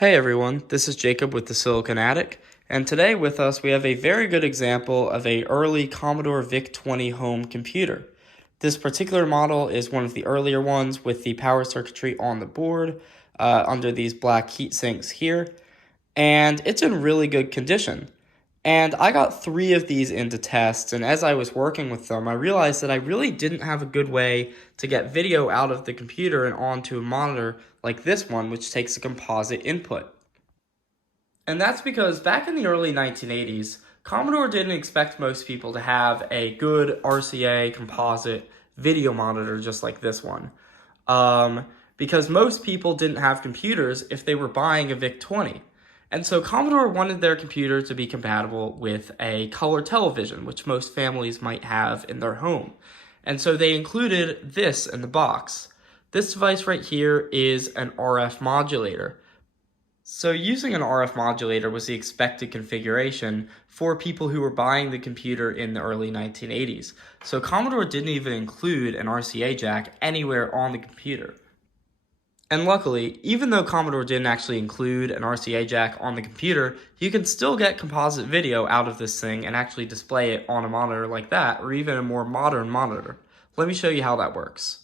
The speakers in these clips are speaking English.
Hey everyone, this is Jacob with the Silicon Attic, and today with us we have a very good example of an early Commodore VIC-20 home computer. This particular model is one of the earlier ones with the power circuitry on the board under these black heat sinks here, and it's in really good condition. And I got 3 of these into tests, and as I was working with them, I realized that I really didn't have a good way to get video out of the computer and onto a monitor like this one, which takes a composite input. And that's because back in the early 1980s, Commodore didn't expect most people to have a good RCA composite video monitor just like this one. Because most people didn't have computers if they were buying a VIC-20. And so Commodore wanted their computer to be compatible with a color television, which most families might have in their home. And so they included this in the box. This device right here is an RF modulator. So using an RF modulator was the expected configuration for people who were buying the computer in the early 1980s. So Commodore didn't even include an RCA jack anywhere on the computer. And luckily, even though Commodore didn't actually include an RCA jack on the computer, you can still get composite video out of this thing and actually display it on a monitor like that, or even a more modern monitor. Let me show you how that works.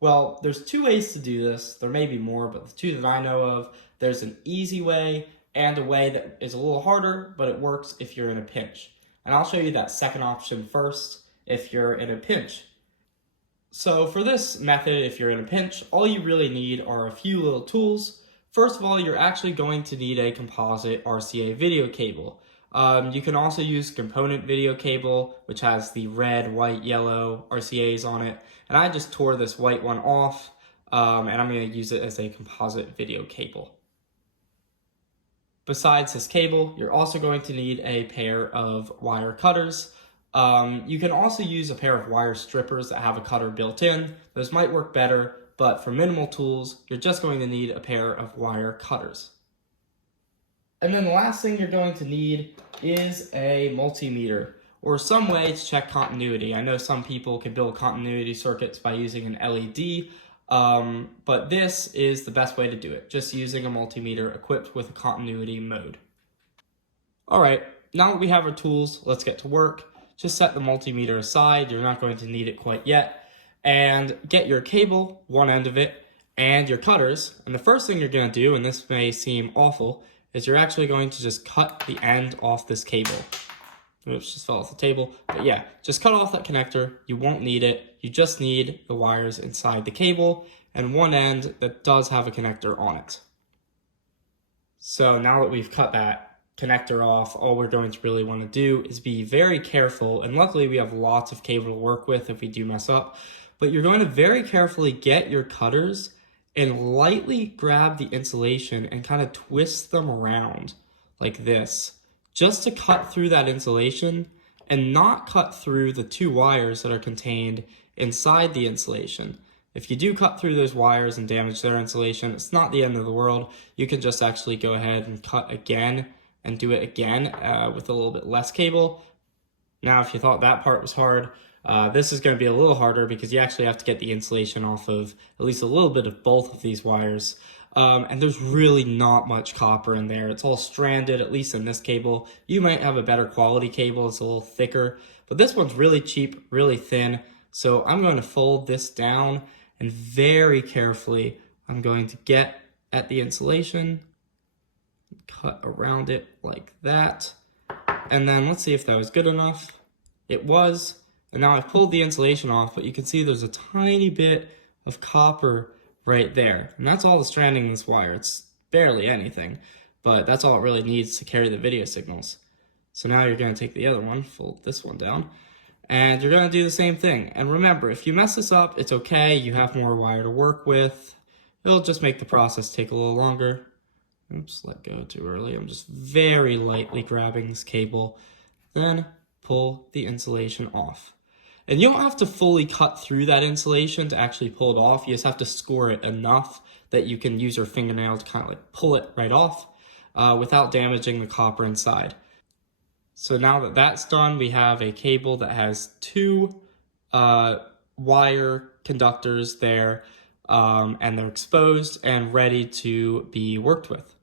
Well, there's 2 ways to do this. There may be more, but the 2 that I know of, there's an easy way and a way that is a little harder, but it works if you're in a pinch. And I'll show you that second option first if you're in a pinch. So for this method, if you're in a pinch, all you really need are a few little tools. First of all, you're actually going to need a composite RCA video cable. You can also use component video cable, which has the red, white, yellow RCAs on it. And I just tore this white one off, and I'm going to use it as a composite video cable. Besides this cable, you're also going to need a pair of wire cutters. You can also use a pair of wire strippers that have a cutter built in. Those might work better, but for minimal tools, you're just going to need a pair of wire cutters. And then the last thing you're going to need is a multimeter, or some way to check continuity. I know some people can build continuity circuits by using an LED, but this is the best way to do it, just using a multimeter equipped with a continuity mode. Alright, now that we have our tools, let's get to work. Just set the multimeter aside, you're not going to need it quite yet, and get your cable, one end of it, and your cutters. And the first thing you're going to do, and this may seem awful, is you're actually going to just cut the end off this cable. Oops, just fell off the table. But yeah, just cut off that connector. You won't need it. You just need the wires inside the cable and one end that does have a connector on it. So now that we've cut that connector off, all we're going to really want to do is be very careful, and luckily we have lots of cable to work with if we do mess up, but you're going to very carefully get your cutters and lightly grab the insulation and kind of twist them around like this, just to cut through that insulation and not cut through the 2 wires that are contained inside the insulation. If you do cut through those wires and damage their insulation, it's not the end of the world. You can just actually go ahead and cut again and do it again with a little bit less cable. Now, if you thought that part was hard, this is going to be a little harder because you actually have to get the insulation off of at least a little bit of both of these wires. And there's really not much copper in there. It's all stranded, at least in this cable. You might have a better quality cable, it's a little thicker, but this one's really cheap, really thin. So I'm going to fold this down and very carefully, I'm going to get at the insulation, cut around it like that. And then let's see if that was good enough. It was. And now I've pulled the insulation off, but you can see there's a tiny bit of copper right there. And that's all the stranding in this wire. It's barely anything, but that's all it really needs to carry the video signals. So now you're going to take the other one, fold this one down, and you're going to do the same thing. And remember, if you mess this up, it's okay. You have more wire to work with. It'll just make the process take a little longer. Oops, let go too early. I'm just very lightly grabbing this cable. Then pull the insulation off. And you don't have to fully cut through that insulation to actually pull it off. You just have to score it enough that you can use your fingernail to kind of like pull it right off without damaging the copper inside. So now that that's done, we have a cable that has 2 wire conductors there. and they're exposed and ready to be worked with.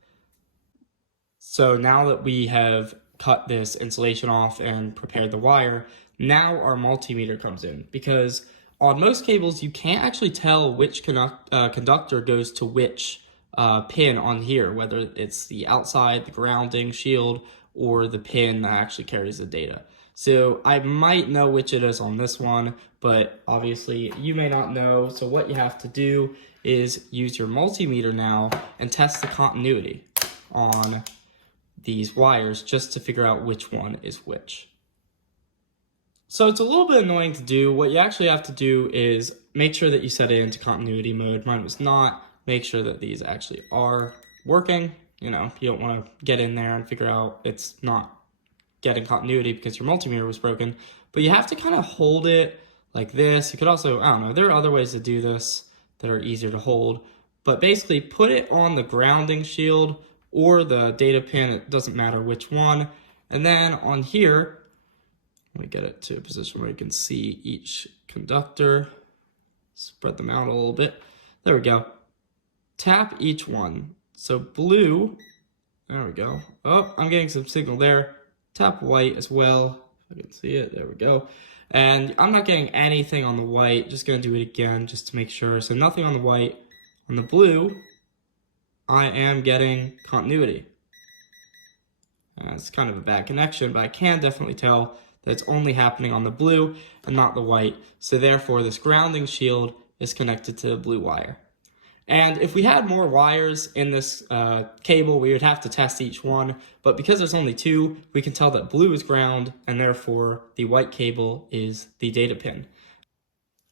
So now that we have cut this insulation off and prepared the wire, now our multimeter comes in, because on most cables you can't actually tell which conductor goes to which pin on here, whether it's the outside, the grounding shield, or the pin that actually carries the data. So I might know which it is on this one, but obviously you may not know. So what you have to do is use your multimeter now and test the continuity on these wires just to figure out which one is which. So it's a little bit annoying to do. What you actually have to do is make sure that you set it into continuity mode. Mine was not. Make sure that these actually are working. You know, you don't want to get in there and figure out it's not getting continuity because your multimeter was broken. But you have to kind of hold it like this. You could also, I don't know, there are other ways to do this that are easier to hold. But basically put it on the grounding shield or the data pin, it doesn't matter which one. And then on here, let me get it to a position where you can see each conductor. Spread them out a little bit. There we go. Tap each one. So blue, there we go. Oh, I'm getting some signal there. Tap white as well. If I can see it, there we go. And I'm not getting anything on the white. Just gonna do it again just to make sure. So nothing on the white. On the blue, I am getting continuity. It's kind of a bad connection, but I can definitely tell that it's only happening on the blue and not the white. So therefore, this grounding shield is connected to the blue wire. And if we had more wires in this cable, we would have to test each one. But because there's only two, we can tell that blue is ground, and therefore the white cable is the data pin.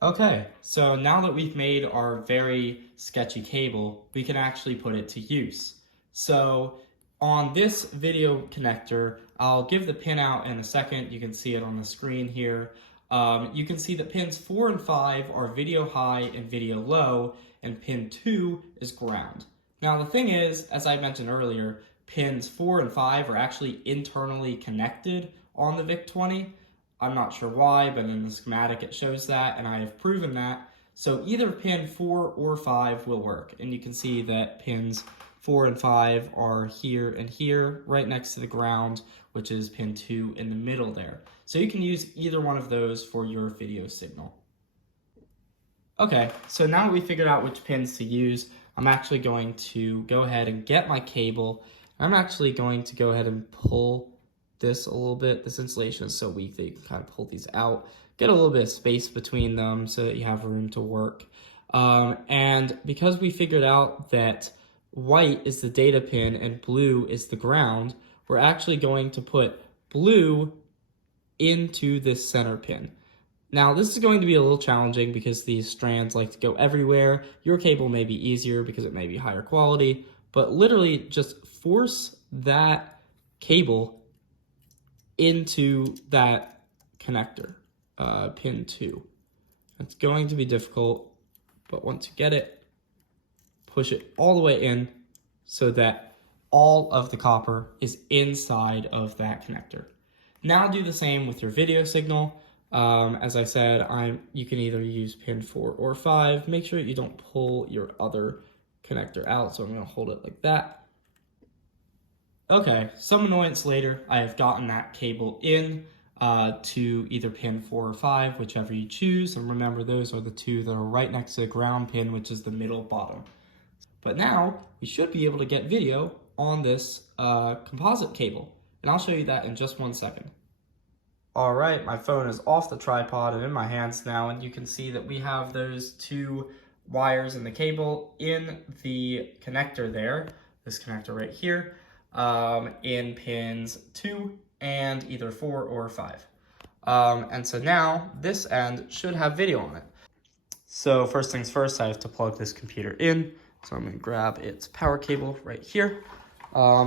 Okay, so now that we've made our very sketchy cable, we can actually put it to use. So on this video connector, I'll give the pin out in a second. You can see it on the screen here. You can see that pins 4 and 5 are video high and video low, and pin 2 is ground. Now the thing is, as I mentioned earlier, pins 4 and 5 are actually internally connected on the VIC-20. I'm not sure why, but in the schematic it shows that, and I have proven that. So either pin 4 or 5 will work, and you can see that pins 4 and 5 are here and here, right next to the ground, which is pin 2 in the middle there. So you can use either one of those for your video signal. Okay, so now that we figured out which pins to use, I'm actually going to go ahead and get my cable. I'm actually going to go ahead and pull this a little bit. This insulation is so weak that you can kind of pull these out, get a little bit of space between them so that you have room to work. And because we figured out that white is the data pin and blue is the ground, we're actually going to put blue into this center pin. Now this is going to be a little challenging because these strands like to go everywhere. Your cable may be easier because it may be higher quality, but literally just force that cable into that connector, pin 2. It's going to be difficult, but once you get it, push it all the way in so that all of the copper is inside of that connector. Now do the same with your video signal. As I said, you can either use pin 4 or 5. Make sure you don't pull your other connector out, so I'm going to hold it like that. Okay, some annoyance later, I have gotten that cable in to either pin 4 or 5, whichever you choose. And remember, those are the two that are right next to the ground pin, which is the middle bottom. But now, we should be able to get video on this composite cable. And I'll show you that in just 1 second. All right, my phone is off the tripod and in my hands now, and you can see that we have those two wires in the cable in the connector there, this connector right here, in pins 2 and either 4 or 5. And so now this end should have video on it. So first things first, I have to plug this computer in. So I'm going to grab its power cable right here.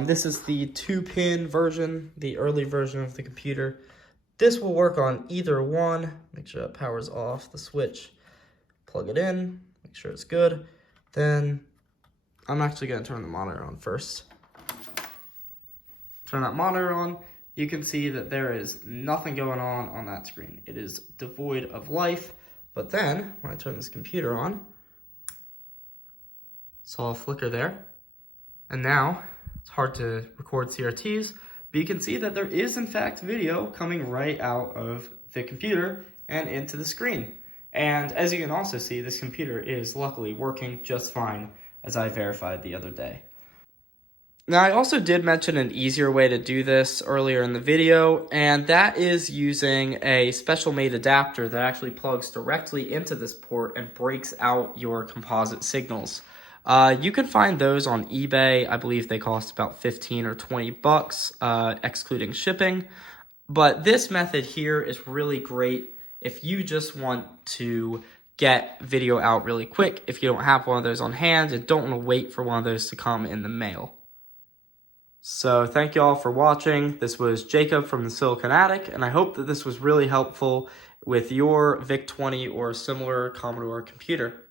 This is the 2-pin version, the early version of the computer. This will work on either one. Make sure that power's off the switch. Plug it in, make sure it's good. Then I'm actually going to turn the monitor on first. Turn that monitor on. You can see that there is nothing going on that screen. It is devoid of life. But then when I turn this computer on, Saw a flicker there. And now, it's hard to record CRTs, but you can see that there is in fact video coming right out of the computer and into the screen. And as you can also see, this computer is luckily working just fine, as I verified the other day. Now, I also did mention an easier way to do this earlier in the video, and that is using a special made adapter that actually plugs directly into this port and breaks out your composite signals. You can find those on eBay. I believe they cost about 15 or 20 bucks, excluding shipping. But this method here is really great if you just want to get video out really quick, if you don't have one of those on hand and don't want to wait for one of those to come in the mail. So thank you all for watching. This was Jacob from the Silicon Attic, and I hope that this was really helpful with your VIC-20 or similar Commodore computer.